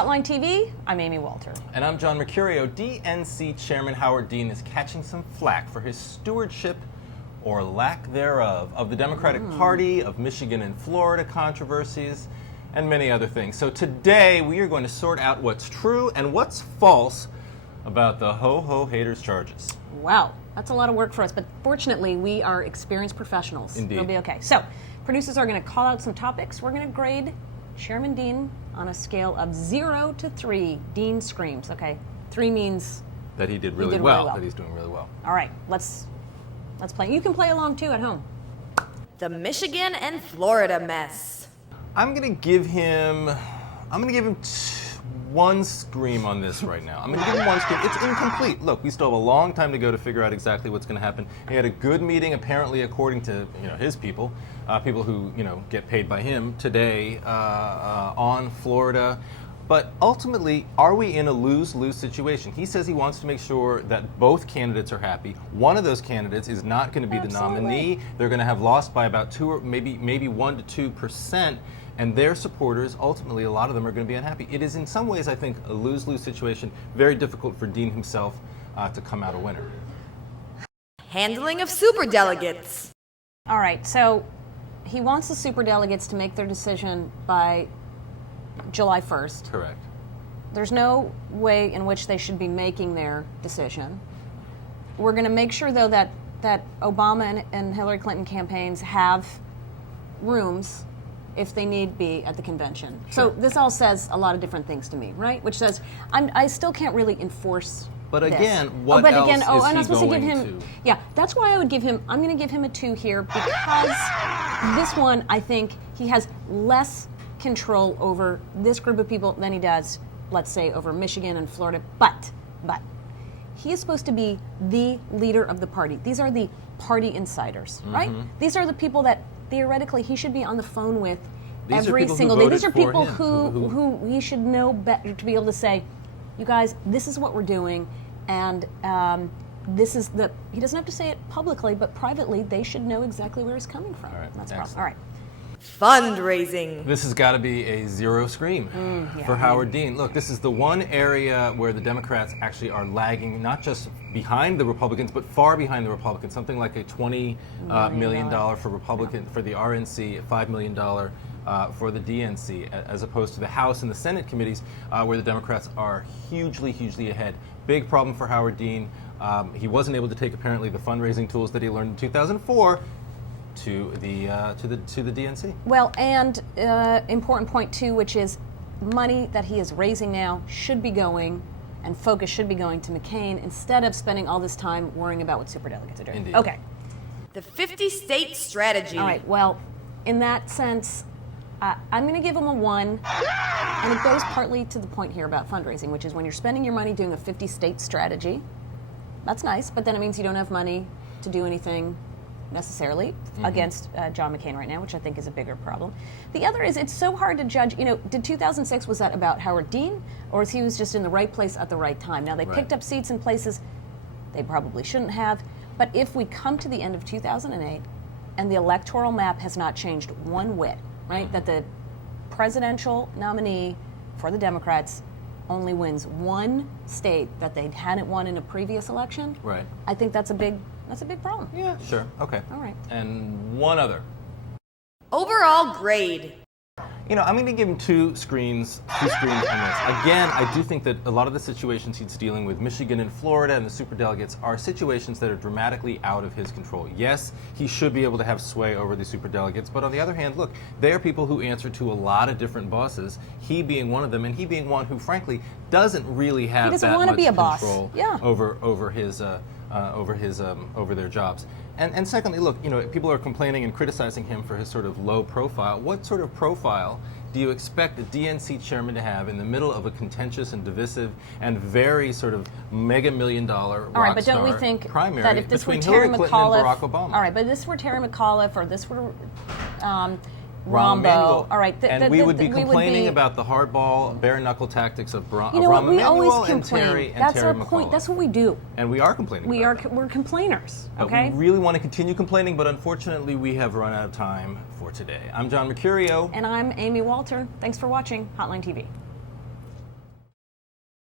Hotline TV, I'm Amy Walter. And I'm John Mercurio. DNC Chairman Howard Dean is catching some flack for his stewardship, or lack thereof, of the Democratic Party, of Michigan and Florida controversies, and many other things. So today we are going to sort out what's true and what's false about the ho-ho haters' charges. Wow, that's a lot of work for us, but fortunately we are experienced professionals. Indeed. It'll be okay. So, producers are going to call out some topics. We're going to grade Chairman Dean on a scale of 0 to 3. Dean screams. Okay, 3 means that he did really well. That he's doing really well. All right, let's play. You can play along too at home. The Michigan and Florida mess. I'm gonna give him one scream on this right now. I'm gonna give him one scream. It's incomplete. Look, we still have a long time to go to figure out exactly what's gonna happen. He had a good meeting, apparently, according to his people, people who get paid by him today on Florida. But ultimately, are we in a lose-lose situation? He says he wants to make sure that both candidates are happy. One of those candidates is not going to be the nominee. They're going to have lost by about 2 or maybe 1 to 2%, and their supporters, ultimately, a lot of them are going to be unhappy. It is in some ways, I think, a lose-lose situation. Very difficult for Dean himself to come out a winner. Handling of superdelegates. All right, so he wants the superdelegates to make their decision by July 1st. Correct. There's no way in which they should be making their decision. We're going to make sure, though, that Obama and Hillary Clinton campaigns have rooms if they need be at the convention. Sure. So this all says a lot of different things to me, right? Which says I still can't really enforce But this. again, what else is I'm not he supposed going to give him. to? Yeah, that's why I'm going to give him a 2 here, because this one, I think he has less control over this group of people than he does, let's say, over Michigan and Florida. But he is supposed to be the leader of the party. These are the party insiders, right? These are the people that theoretically he should be on the phone with every single day. These are people who he should know better to be able to say, you guys, this is what we're doing, and this is he doesn't have to say it publicly, but privately they should know exactly where he's coming from. All right, that's the problem. All right. Fundraising. This has got to be a 0 scream for Howard Dean. Look, this is the one area where the Democrats actually are lagging, not just behind the Republicans, but far behind the Republicans. Something like a $20 million for for the RNC, $5 million for the DNC, as opposed to the House and the Senate committees, where the Democrats are hugely, hugely ahead. Big problem for Howard Dean. He wasn't able to take, apparently, the fundraising tools that he learned in 2004 to the DNC. Well, and important point too, which is money that he is raising now should be going, and focus should be going to McCain instead of spending all this time worrying about what superdelegates are doing. Indeed. Okay. The 50-state strategy. All right. Well, in that sense, I'm going to give him a 1, and it goes partly to the point here about fundraising, which is when you're spending your money doing a 50-state strategy, that's nice, but then it means you don't have money to do anything necessarily against John McCain right now, which I think is a bigger problem. The other is it's so hard to judge. Did 2006, was that about Howard Dean, or was he just in the right place at the right time? Now, they picked up seats in places they probably shouldn't have, but if we come to the end of 2008 and the electoral map has not changed one whit, right, that the presidential nominee for the Democrats only wins 1 state that they hadn't won in a previous election, Right. I think that's a big problem. Yeah, sure. Okay. All right. And one other. Overall grade. I'm going to give him 2 screens on this. Again, I do think that a lot of the situations he's dealing with, Michigan and Florida and the superdelegates, are situations that are dramatically out of his control. Yes, he should be able to have sway over the superdelegates, but on the other hand, look, they are people who answer to a lot of different bosses, he being one of them, and he being one who, frankly, doesn't really have that much control over their jobs. And secondly, look, people are complaining and criticizing him for his sort of low profile. What sort of profile do you expect a DNC chairman to have in the middle of a contentious and divisive and very sort of mega $1 million rock star primary that if this between were Terry Hillary Clinton and McAuliffe, Barack Obama? All right, but this were Terry McAuliffe, or this were Rombo. All right, we would be complaining about the hardball, bare knuckle tactics of Rahm we always Emanuel and complain. Terry That's Terry our McAuliffe. point. That's what we do. And we are complaining. We're complainers. Okay. But we really want to continue complaining, but unfortunately, we have run out of time for today. I'm John Mercurio, And I'm Amy Walter. Thanks for watching Hotline TV.